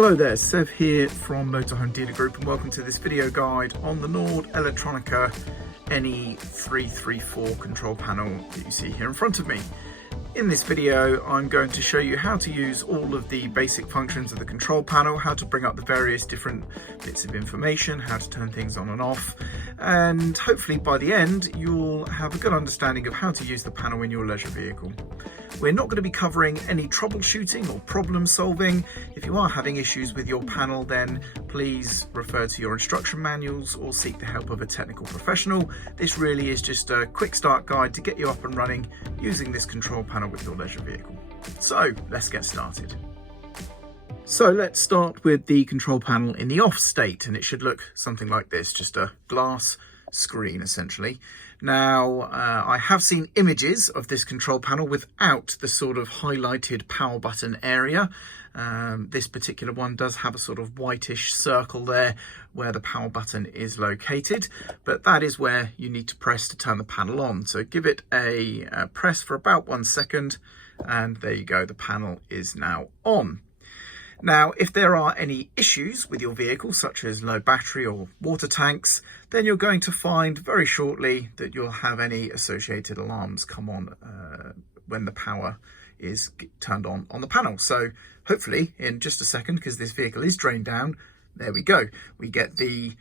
Hello there, Sev here from Motorhome Dealer Group and welcome to this video guide on the Nord Elettronica NE334 control panel that you see here in front of me. In this video I'm going to show you how to use all of the basic functions of the control panel, how to bring up the various different bits of information, how to turn things on and off, and hopefully by the end you'll have a good understanding of how to use the panel in your leisure vehicle. We're not going to be covering any troubleshooting or problem solving. If you are having issues with your panel, then please refer to your instruction manuals or seek the help of a technical professional. This really is just a quick start guide to get you up and running using this control panel with your leisure vehicle. So let's get started. So let's start with the control panel in the off state, and it should look something like this, just a glass screen essentially. Now I have seen images of this control panel without the sort of highlighted power button area. This particular one does have a sort of whitish circle there where the power button is located, but that is where you need to press to turn the panel on. So give it a press for about 1 second and there you go, the panel is now on. Now, if there are any issues with your vehicle, such as low battery or water tanks, then you're going to find very shortly that you'll have any associated alarms come on when the power is turned on the panel. So hopefully in just a second, because this vehicle is drained down, there we go. We get the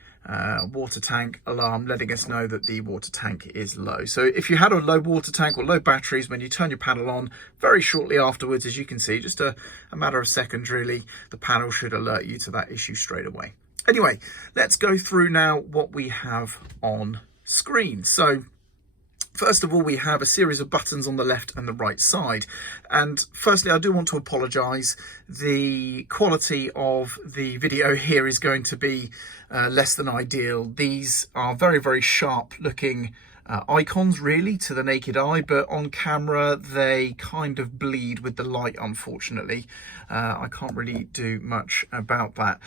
water tank alarm letting us know that the water tank is low. So if you had a low water tank or low batteries, when you turn your panel on, very shortly afterwards, as you can see, just a matter of seconds really, the panel should alert you to that issue straight away. Anyway, let's go through now what we have on screen. So first of all, we have a series of buttons on the left and the right side. And firstly, I do want to apologise. The quality of the video here is going to be less than ideal. These are very, very sharp looking icons really to the naked eye, but on camera they kind of bleed with the light, unfortunately. I can't really do much about that.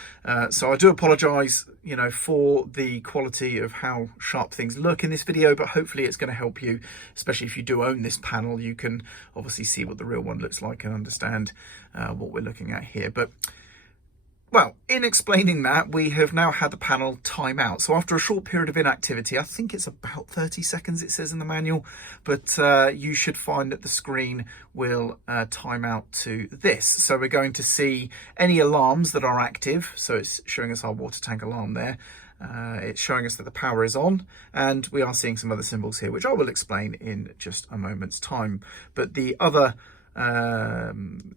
So I do apologise, you know, for the quality of how sharp things look in this video, but hopefully it's going to help you, especially if you do own this panel. You can obviously see what the real one looks like and understand what we're looking at here. But well, in explaining that, we have now had the panel time out. So after a short period of inactivity, I think it's about 30 seconds, it says in the manual, but you should find that the screen will time out to this. So we're going to see any alarms that are active. So it's showing us our water tank alarm there. It's showing us that the power is on, and we are seeing some other symbols here, which I will explain in just a moment's time. But the other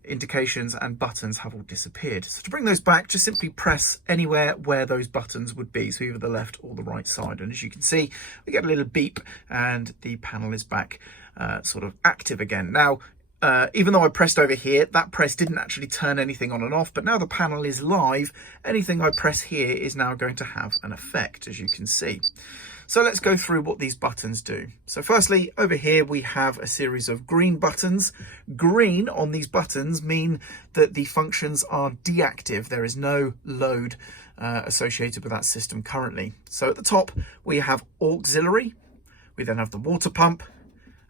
indications and buttons have all disappeared. So to bring those back, just simply press anywhere where those buttons would be, so either the left or the right side, and as you can see we get a little beep and the panel is back sort of active again. Now even though I pressed over here, that press didn't actually turn anything on and off, but now the panel is live, anything I press here is now going to have an effect, as you can see. So let's go through what these buttons do. So firstly, over here we have a series of green buttons. Green on these buttons mean that the functions are deactive. There is no load associated with that system currently. So at the top we have auxiliary, we then have the water pump,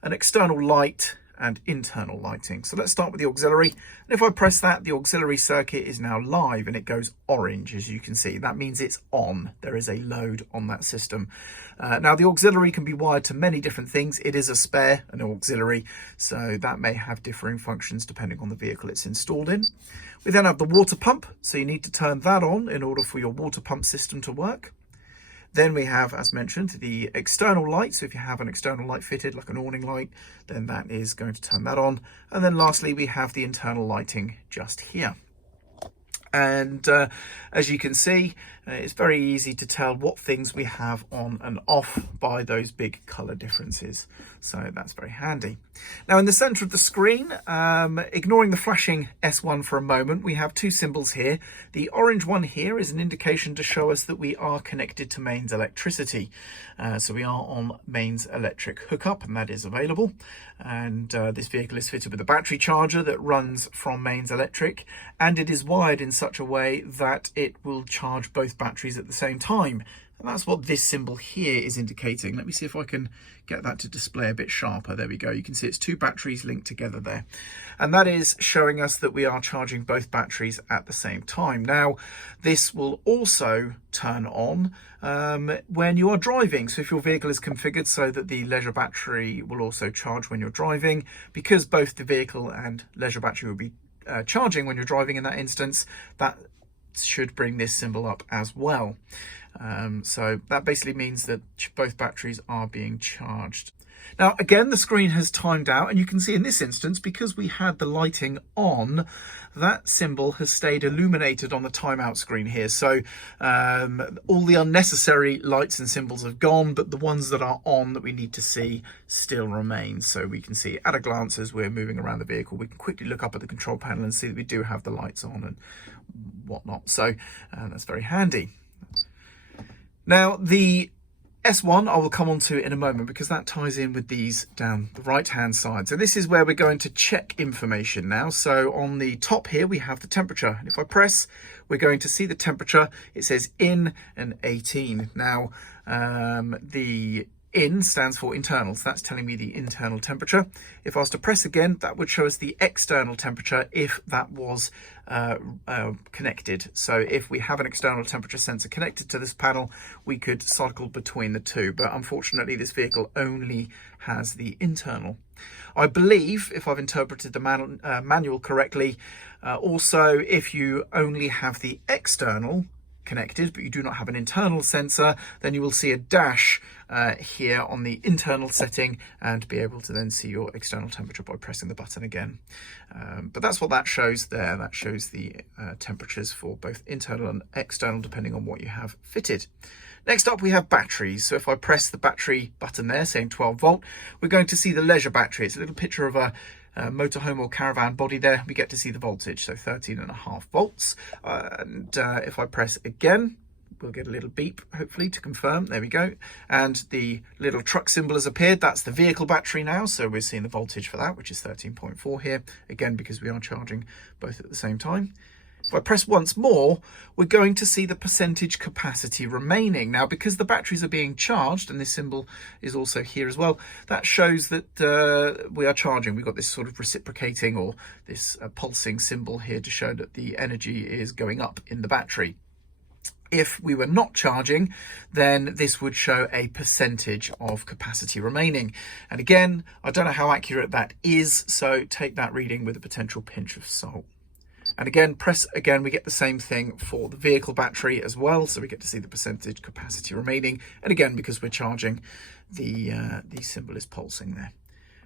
an external light, and internal lighting. So let's start with the auxiliary. And if I press that, the auxiliary circuit is now live and it goes orange, as you can see. That means it's on. There is a load on that system. Now the auxiliary can be wired to many different things. It is a spare, an auxiliary, so that may have differing functions depending on the vehicle it's installed in. We then have the water pump, so you need to turn that on in order for your water pump system to work. Then we have, as mentioned, the external light. So if you have an external light fitted, like an awning light, then that is going to turn that on. And then lastly, we have the internal lighting just here. And as you can see, it's very easy to tell what things we have on and off by those big colour differences. So that's very handy. Now in the centre of the screen, ignoring the flashing S1 for a moment, we have two symbols here. The orange one here is an indication to show us that we are connected to mains electricity. So we are on mains electric hookup, and that is available. And this vehicle is fitted with a battery charger that runs from mains electric, and it is wired in such a way that it will charge both batteries at the same time, And that's what this symbol here is indicating. Let me see if I can get that to display a bit sharper. There we go. You can see it's two batteries linked together there. And that is showing us that we are charging both batteries at the same time. Now, this will also turn on when you are driving. So if your vehicle is configured so that the leisure battery will also charge when you're driving, because both the vehicle and leisure battery will be charging when you're driving in that instance, that should bring this symbol up as well. So that basically means that both batteries are being charged. Now, again, the screen has timed out, and you can see in this instance, because we had the lighting on, that symbol has stayed illuminated on the timeout screen here. So all the unnecessary lights and symbols have gone, but the ones that are on that we need to see still remain. So we can see at a glance as we're moving around the vehicle, we can quickly look up at the control panel and see that we do have the lights on and whatnot. So that's very handy. Now, the S1 I will come on to in a moment, because that ties in with these down the right hand side. So this is where we're going to check information now. So on the top here we have the temperature, and if I press, we're going to see the temperature. It says in and 18. Now the in stands for internal, so that's telling me the internal temperature. If I was to press again, that would show us the external temperature if that was connected. So if we have an external temperature sensor connected to this panel, we could cycle between the two, but unfortunately this vehicle only has the internal. I believe, if I've interpreted the manual correctly, also if you only have the external connected but you do not have an internal sensor, then you will see a dash here on the internal setting and be able to then see your external temperature by pressing the button again. But that's what that shows there. That shows the temperatures for both internal and external depending on what you have fitted. Next up we have batteries. So if I press the battery button there saying 12 volt, we're going to see the leisure battery. It's a little picture of a motorhome or caravan body there. We get to see the voltage, so 13.5 volts. And if I press again, we'll get a little beep, hopefully, to confirm. There we go. And the little truck symbol has appeared. That's the vehicle battery now. So we're seeing the voltage for that, which is 13.4 here. Again, because we are charging both at the same time. If I press once more, we're going to see the percentage capacity remaining. Now, because the batteries are being charged, and this symbol is also here as well, that shows that we are charging. We've got this sort of reciprocating or this pulsing symbol here to show that the energy is going up in the battery. If we were not charging, then this would show a percentage of capacity remaining. And again, I don't know how accurate that is, so take that reading with a potential pinch of salt. And again, press again, we get the same thing for the vehicle battery as well. So we get to see the percentage capacity remaining. And again, because we're charging, the symbol is pulsing there.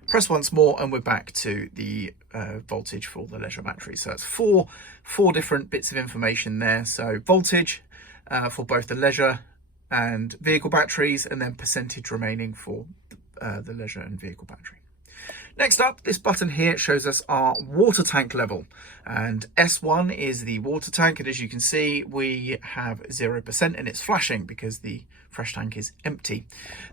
Press once more and we're back to the voltage for the leisure battery. So it's four different bits of information there. So voltage for both the leisure and vehicle batteries, and then percentage remaining for the leisure and vehicle battery. Next up, this button here shows us our water tank level, and S1 is the water tank, and as you can see we have 0% and it's flashing because the fresh tank is empty.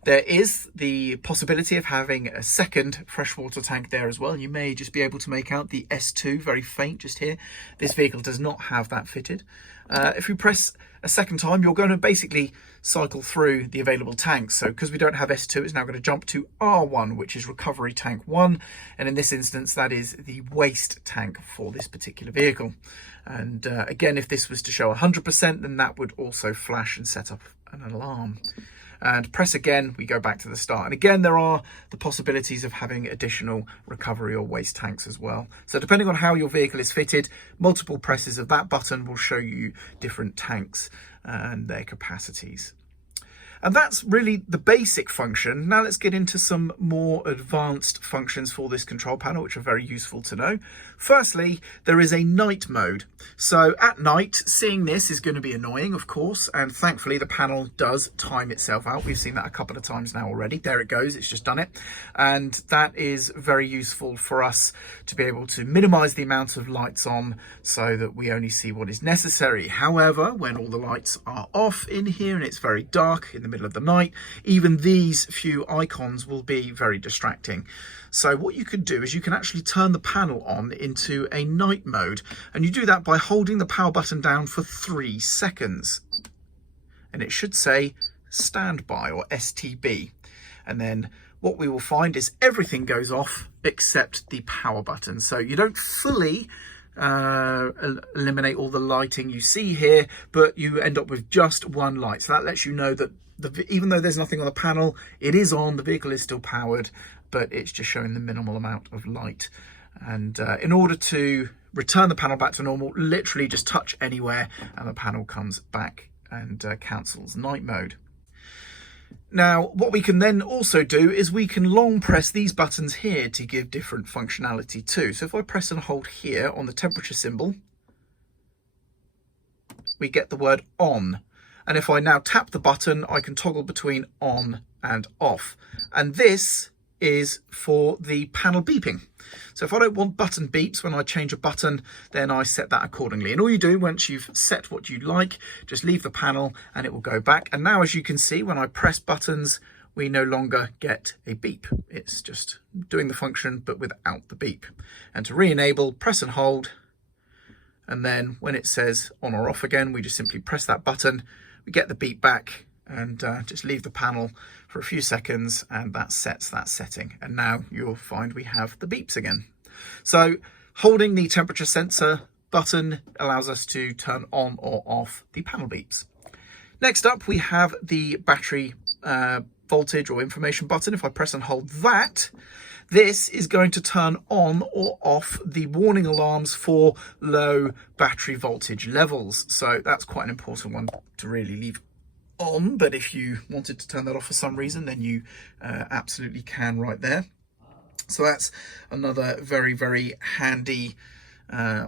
There is the possibility of having a second freshwater tank there as well, and you may just be able to make out the S2 very faint just here. This vehicle does not have that fitted. If you press a second time, you're going to basically cycle through the available tanks. So because we don't have S2, it's now going to jump to R1, which is recovery tank 1. And in this instance, that is the waste tank for this particular vehicle. And again, if this was to show 100%, then that would also flash and set up an alarm. And press again, we go back to the start. And again, there are the possibilities of having additional recovery or waste tanks as well. So depending on how your vehicle is fitted, multiple presses of that button will show you different tanks and their capacities. And that's really the basic function. Now let's get into some more advanced functions for this control panel, which are very useful to know. Firstly, there is a night mode. So at night, seeing this is going to be annoying, of course, and thankfully the panel does time itself out. We've seen that a couple of times now already. There it goes, it's just done it. And that is very useful for us to be able to minimize the amount of lights on so that we only see what is necessary. However, when all the lights are off in here and it's very dark in the middle of the night, even these few icons will be very distracting. So what you could do is you can actually turn the panel on into a night mode, and you do that by holding the power button down for 3 seconds. And it should say standby or STB. And then what we will find is everything goes off except the power button. So you don't fully eliminate all the lighting you see here, but you end up with just one light. So that lets you know that even though there's nothing on the panel, it is on, the vehicle is still powered, but it's just showing the minimal amount of light. And in order to return the panel back to normal, literally just touch anywhere and the panel comes back and cancels night mode. Now, what we can then also do is we can long press these buttons here to give different functionality too. So if I press and hold here on the temperature symbol, we get the word on. And if I now tap the button, I can toggle between on and off. And this is for the panel beeping. So if I don't want button beeps when I change a button, then I set that accordingly. And all you do once you've set what you like, just leave the panel and it will go back. And now, as you can see, when I press buttons, we no longer get a beep. It's just doing the function, but without the beep. And to re-enable, press and hold. And then when it says on or off again, we just simply press that button, we get the beep back, and just leave the panel for a few seconds, and that sets that setting. And now you'll find we have the beeps again. So holding the temperature sensor button allows us to turn on or off the panel beeps. Next up, we have the battery voltage or information button. If I press and hold that, this is going to turn on or off the warning alarms for low battery voltage levels. So that's quite an important one to really leave on, but if you wanted to turn that off for some reason, then you absolutely can right there. So that's another very, very handy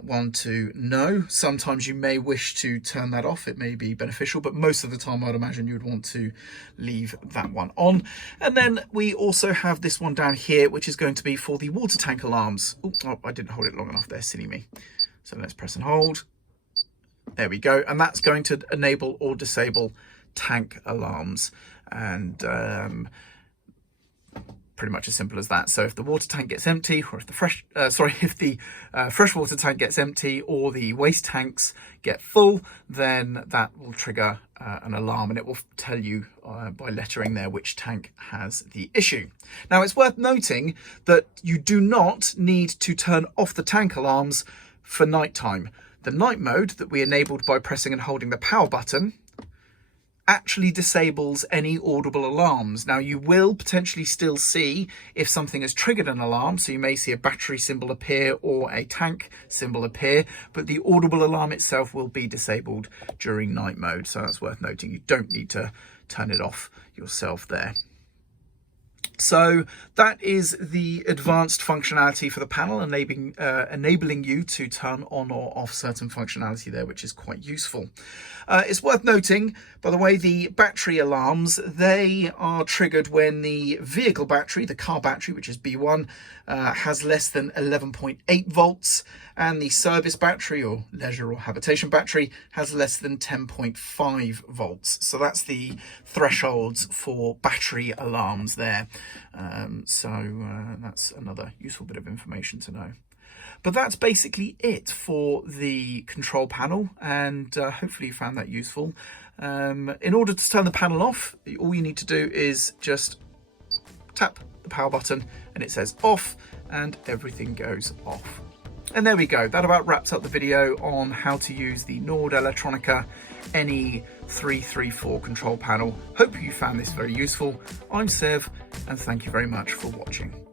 one to know. Sometimes you may wish to turn that off, it may be beneficial, but most of the time I'd imagine you would want to leave that one on. And then we also have this one down here, which is going to be for the water tank alarms. Oh, I didn't hold it long enough there, silly me. So let's press and hold. There we go. And that's going to enable or disable tank alarms, and pretty much as simple as that. So if the water tank gets empty, or if the freshwater tank gets empty, or the waste tanks get full, then that will trigger an alarm, and it will tell you by lettering there which tank has the issue. Now, it's worth noting that you do not need to turn off the tank alarms for nighttime. The night mode that we enabled by pressing and holding the power button actually disables any audible alarms. Now, you will potentially still see if something has triggered an alarm, so you may see a battery symbol appear or a tank symbol appear, but the audible alarm itself will be disabled during night mode. So that's worth noting. You don't need to turn it off yourself there. So that is the advanced functionality for the panel, enabling you to turn on or off certain functionality there, which is quite useful. It's worth noting, by the way, the battery alarms, they are triggered when the vehicle battery, the car battery, which is B1, has less than 11.8 volts, and the service battery or leisure or habitation battery has less than 10.5 volts. So that's the thresholds for battery alarms there. That's another useful bit of information to know. But that's basically it for the control panel, and hopefully you found that useful. In order to turn the panel off, all you need to do is just tap the power button and it says off, and everything goes off. And there we go. That about wraps up the video on how to use the Nord Elettronica NE334 control panel. Hope you found this very useful. I'm Sev, and thank you very much for watching.